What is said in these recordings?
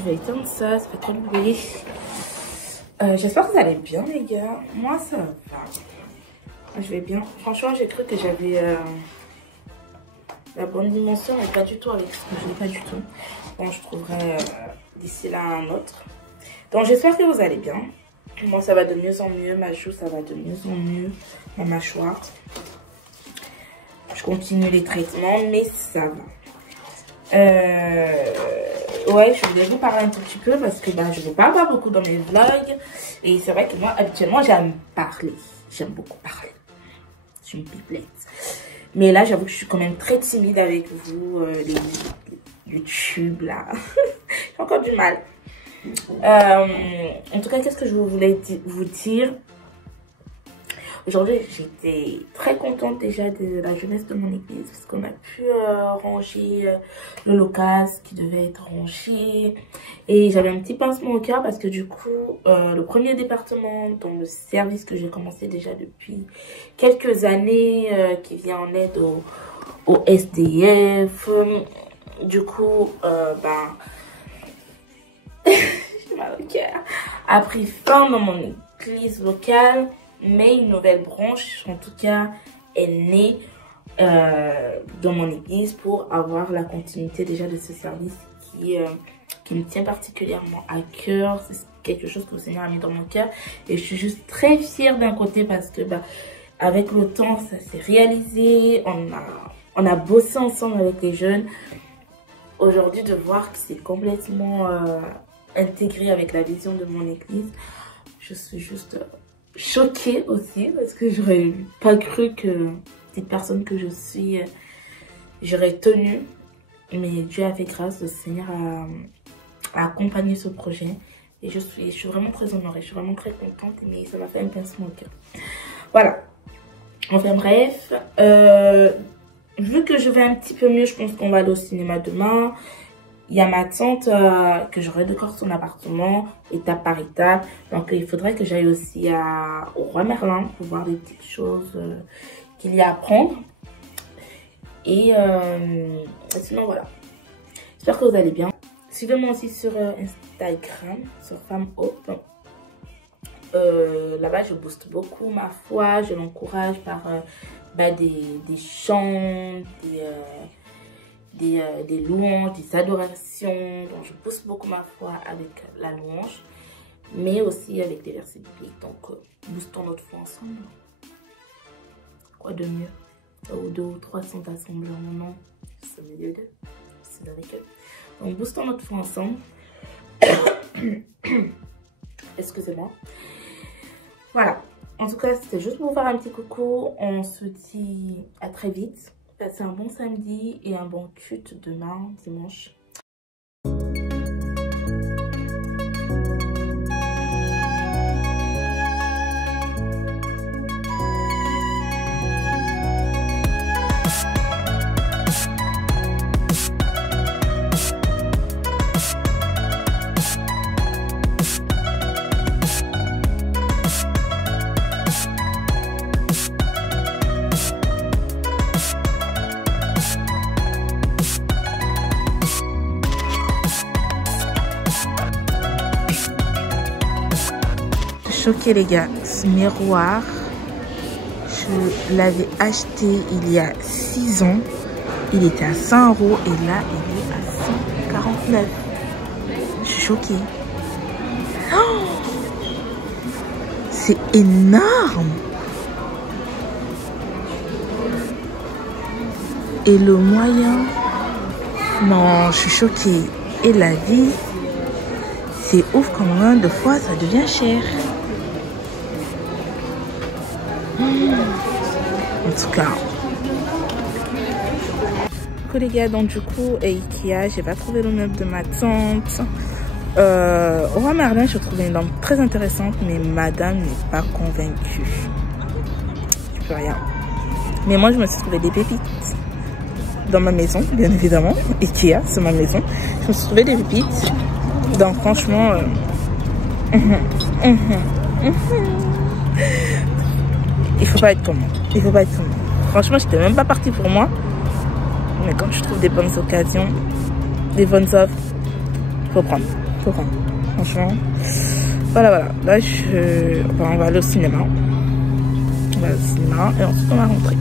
je vais éteindre ça, ça fait trop de bruit. J'espère que vous allez bien les gars. Moi ça va. Je vais bien. Franchement j'ai cru que j'avais la bonne dimension, mais pas du tout avec ce que je n'ai pas du tout. Bon, je trouverai d'ici là un autre. Donc j'espère que vous allez bien. Moi ça va de mieux en mieux, ma joue ça va de mieux en mieux, ma mâchoire. Je continue les traitements, mais ça va. Ouais, je voulais vous parler un tout petit peu parce que je ne parle pas beaucoup dans mes vlogs. Et c'est vrai que moi, habituellement, j'aime parler. J'aime beaucoup parler. Je suis une pipelette. Mais là, j'avoue que je suis quand même très timide avec vous, les YouTube, là. J'ai encore du mal. En tout cas, qu'est-ce que je voulais vous dire? Aujourd'hui, j'étais très contente déjà de la jeunesse de mon église parce qu'on a pu ranger le local qui devait être rangé. Et j'avais un petit pincement au cœur parce que du coup, le premier département dans le service que j'ai commencé déjà depuis quelques années, qui vient en aide au SDF, du coup, j'ai mal au cœur, a pris fin dans mon église locale. Mais une nouvelle branche, en tout cas, est née dans mon église pour avoir la continuité déjà de ce service qui me tient particulièrement à cœur. C'est quelque chose que le Seigneur a mis dans mon cœur. Et je suis juste très fière d'un côté parce que avec le temps, ça s'est réalisé. On a bossé ensemble avec les jeunes. Aujourd'hui, de voir que c'est complètement intégré avec la vision de mon église, je suis juste choquée aussi parce que j'aurais pas cru que cette personne que je suis, j'aurais tenu. Mais Dieu a fait grâce, le Seigneur a accompagné ce projet et je suis vraiment très honorée, je suis vraiment très contente, mais ça m'a fait un pincement au cœur. Voilà. Enfin bref, vu que je vais un petit peu mieux, je pense qu'on va aller au cinéma demain. Il y a ma tante que je redécore son appartement, étape par étape. Donc, il faudrait que j'aille aussi au Roi Merlin pour voir des petites choses qu'il y a à prendre. Et sinon, voilà. J'espère que vous allez bien. Suivez-moi aussi sur Instagram, sur Femme Hope. Là-bas, je booste beaucoup ma foi. Je l'encourage par des chants, des louanges, des adorations. Donc je pousse beaucoup ma foi avec la louange, mais aussi avec des versets bibliques. Donc boostons notre foi ensemble. Quoi de mieux? Où 2 ou 3 sont assemblés en mon nom, c'est au milieu d'eux, c'est avec eux. Donc boostons notre foi ensemble. Excusez-moi. Voilà. En tout cas, c'était juste pour vous faire un petit coucou. On se dit à très vite. Passez un bon samedi et un bon culte demain, dimanche. Choquée les gars, ce miroir, je l'avais acheté il y a 6 ans, il était à 100 € et là il est à 149. Je suis choquée. Oh, c'est énorme. Et le moyen, non, je suis choquée. Et la vie, c'est ouf comment de fois ça devient cher. En tout cas. Coucou les gars, donc du coup, Ikea, j'ai pas trouvé le meuble de ma tante. Au Roi Merlin, j'ai trouvé une lampe très intéressante, mais madame n'est pas convaincue. Je peux rien. Mais moi, je me suis trouvé des pépites dans ma maison, bien évidemment. Ikea, c'est ma maison. Je me suis trouvé des pépites. Donc franchement, il faut pas être comme moi. Il faut pas être comme moi. Franchement, j'étais même pas partie pour moi. Mais quand je trouve des bonnes occasions, des bonnes offres, il faut prendre. Coquin. Franchement. Voilà, voilà. Là, on va aller au cinéma. On va aller au cinéma et ensuite on va rentrer.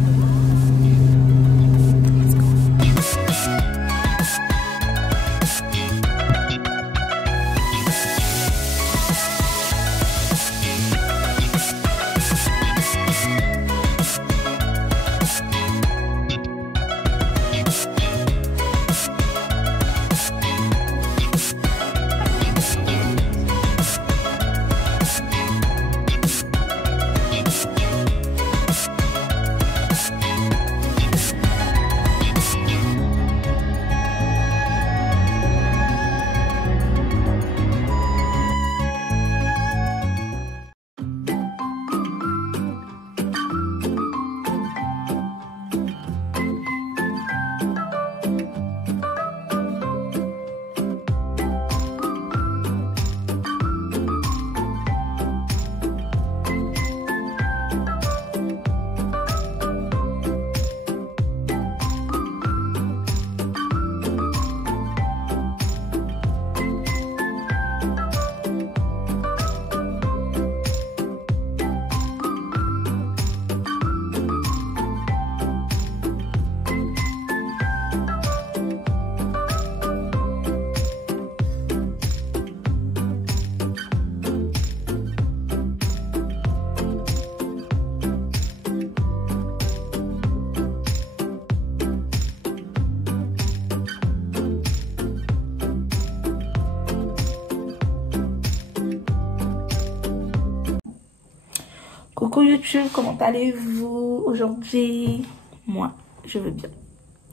Coucou YouTube, comment allez-vous aujourd'hui? Moi, je vais bien.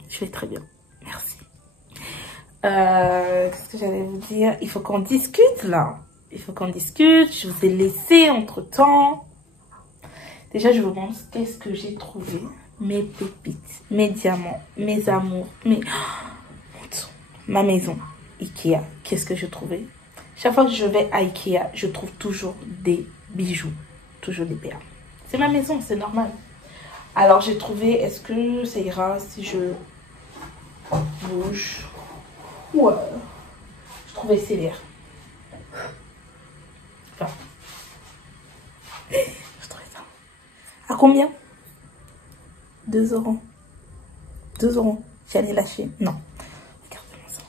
Je vais très bien. Merci. Qu'est-ce que j'allais vous dire? Il faut qu'on discute là. Il faut qu'on discute. Je vous ai laissé entre-temps. Déjà, je vous montre qu'est-ce que j'ai trouvé. Mes pépites, mes diamants, mes amours, ma maison. Ikea. Qu'est-ce que je trouvais? Chaque fois que je vais à Ikea, je trouve toujours des bijoux. Toujours des perles. C'est ma maison, c'est normal. Alors j'ai trouvé, est-ce que ça ira si je bouge? Ouais. Je trouvais sévère. Enfin. Je trouvais ça. À combien? 2 €. 2 €. J'allais lâcher. Non. Regardez-moi ça.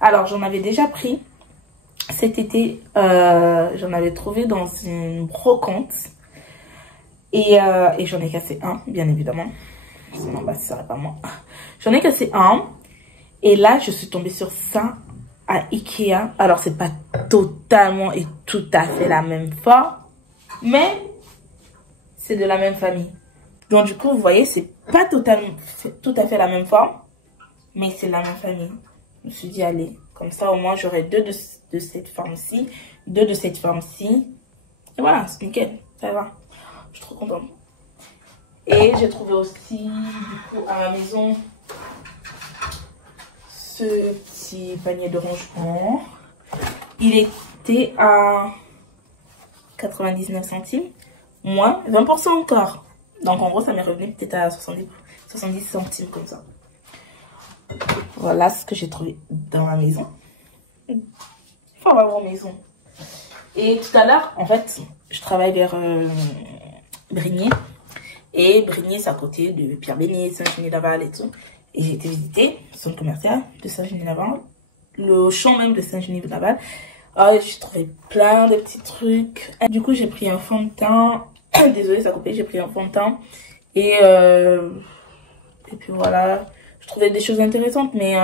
Alors j'en avais déjà pris. Cet été, j'en avais trouvé dans une brocante et j'en ai cassé un, bien évidemment. Sinon, bah, ce serait pas moi. J'en ai cassé un et là, je suis tombée sur ça à Ikea. Alors, c'est pas totalement et tout à fait la même forme, mais c'est de la même famille. Donc, du coup, vous voyez, c'est pas totalement, tout à fait la même forme, mais c'est la même famille. Je me suis dit, allez, comme ça, au moins, j'aurai 2 de cette forme-ci, 2 de cette forme-ci. Et voilà, c'est nickel, ça va. Je suis trop contente. Et j'ai trouvé aussi, du coup, à la maison, ce petit panier de rangement. Il était à 99 centimes, moins 20% encore. Donc, en gros, ça m'est revenu peut-être à 70 centimes, comme ça. Voilà ce que j'ai trouvé dans ma maison. Il faut avoir une maison. Et tout à l'heure, en fait, je travaille vers Brigné. Et Brigné, c'est à côté de Pierre-Bénite, Saint-Genis-Laval et tout. Et j'ai été visiter le centre commercial de Saint-Genis-Laval. Le champ même de Saint-Genis-Laval. J'ai trouvé plein de petits trucs. Et du coup, j'ai pris un fond de teint. Désolée, ça a coupé. J'ai pris un fond de teint. Et puis voilà. Je trouvais des choses intéressantes, mais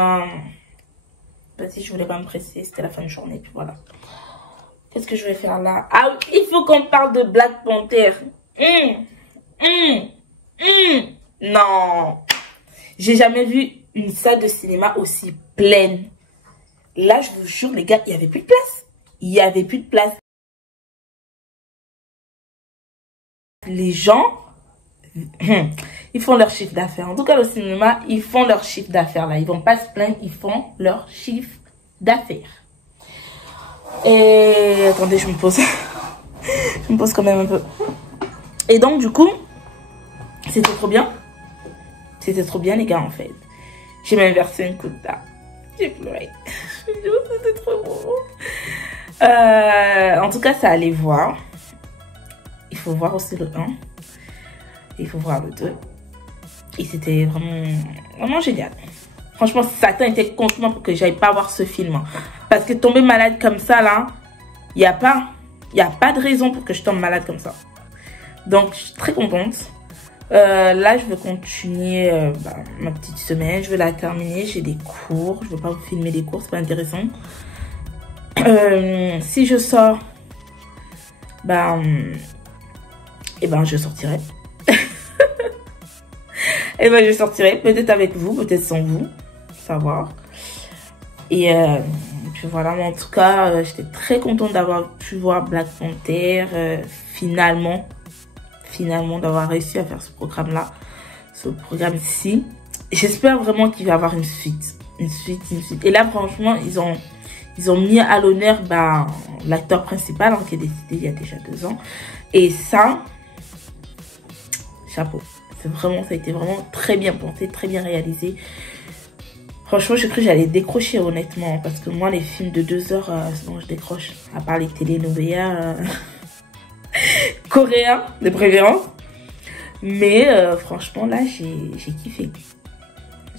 vas-y, je voulais pas me presser, c'était la fin de journée, puis voilà. Qu'est-ce que je vais faire là? Ah, il faut qu'on parle de Black Panther. Non, j'ai jamais vu une salle de cinéma aussi pleine. Là, je vous jure, les gars, il y avait plus de place. Il y avait plus de place. Les gens... ils font leur chiffre d'affaires. En tout cas, le cinéma, ils font leur chiffre d'affaires là. Ils vont pas se plaindre, ils font leur chiffre d'affaires. Et attendez, je me pose. Je me pose quand même un peu. Et donc, du coup, c'était trop bien. C'était trop bien, les gars, en fait. J'ai même versé une coupe là. J'ai pleuré. C'était trop beau. En tout cas, ça allait voir. Il faut voir aussi le 1. Il faut voir le 2. Et c'était vraiment génial. Franchement, Satan était contre moi pour que j'aille pas voir ce film. Parce que tomber malade comme ça, là, il n'y a pas de raison pour que je tombe malade comme ça. Donc, je suis très contente. Là, je vais continuer ma petite semaine. Je vais la terminer. J'ai des cours. Je ne vais pas vous filmer les cours. C'est pas intéressant. Si je sors, je sortirai. Je sortirai. Peut-être avec vous, peut-être sans vous. Savoir. Et puis voilà. Mais en tout cas, j'étais très contente d'avoir pu voir Black Panther. Finalement d'avoir réussi à faire ce programme-là. Ce programme-ci. J'espère vraiment qu'il va y avoir une suite. Une suite. Et là, franchement, ils ont mis à l'honneur l'acteur principal qui est décédé il y a déjà 2 ans. Et ça, chapeau. Ça a été vraiment très bien pensé, très bien réalisé. Franchement, j'ai cru que j'allais décrocher honnêtement. Parce que moi, les films de 2 heures, souvent je décroche. À part les telenovelas coréens, de préférence. Mais franchement, là, j'ai kiffé.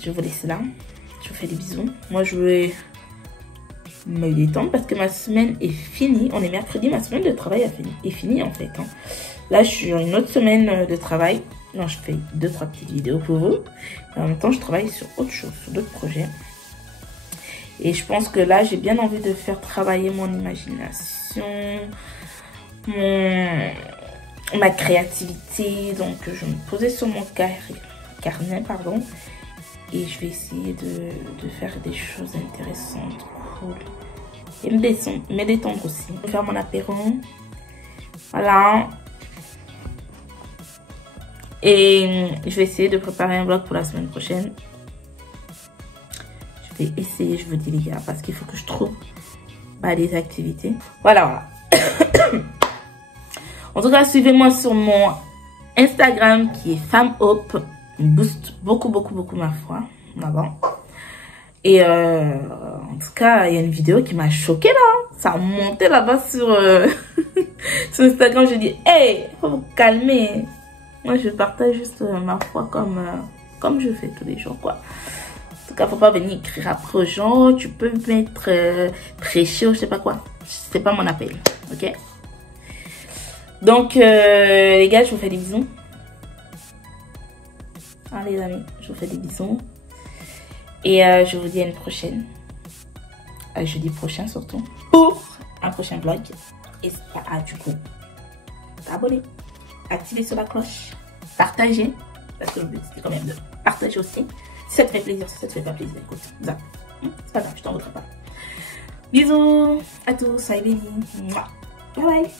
Je vous laisse là. Je vous fais des bisous. Moi, je vais me détendre parce que ma semaine est finie. On est mercredi, ma semaine de travail est finie en fait. Là, je suis dans une autre semaine de travail. Non, je fais 2-3 petites vidéos pour vous. Et en même temps, je travaille sur autre chose, sur d'autres projets. Et je pense que là, j'ai bien envie de faire travailler mon imagination, ma créativité. Donc, je vais me poser sur mon carnet, pardon. Et je vais essayer de faire des choses intéressantes, cool. Et me détendre aussi. Je vais faire mon apéro. Voilà. Et je vais essayer de préparer un vlog pour la semaine prochaine. Je vais essayer, je vous dis les gars, parce qu'il faut que je trouve des activités. Voilà. En tout cas, suivez-moi sur mon Instagram qui est FemmeHope. On booste beaucoup ma foi là-bas. Et en tout cas, il y a une vidéo qui m'a choquée là. Ça a monté là-bas sur, sur Instagram. Je dis, hey, faut vous calmer. Moi, je partage juste ma foi comme je fais tous les jours, quoi. En tout cas, faut pas venir écrire après aux gens. Tu peux mettre prêcher ou je sais pas quoi. C'est pas mon appel, ok? Donc, les gars, je vous fais des bisous. Allez, les amis, je vous fais des bisous. Et je vous dis à une prochaine. Jeudi prochain, surtout. Pour un prochain vlog. Et du coup, abonnez. Activez sur la cloche. Partagez. Parce que le but, c'est quand même de partager aussi. Si ça te fait plaisir, si ça te fait pas plaisir, écoute. C'est pas grave, je t'en voudrais pas. Bisous à tous. Soyez bénis. Bye bye.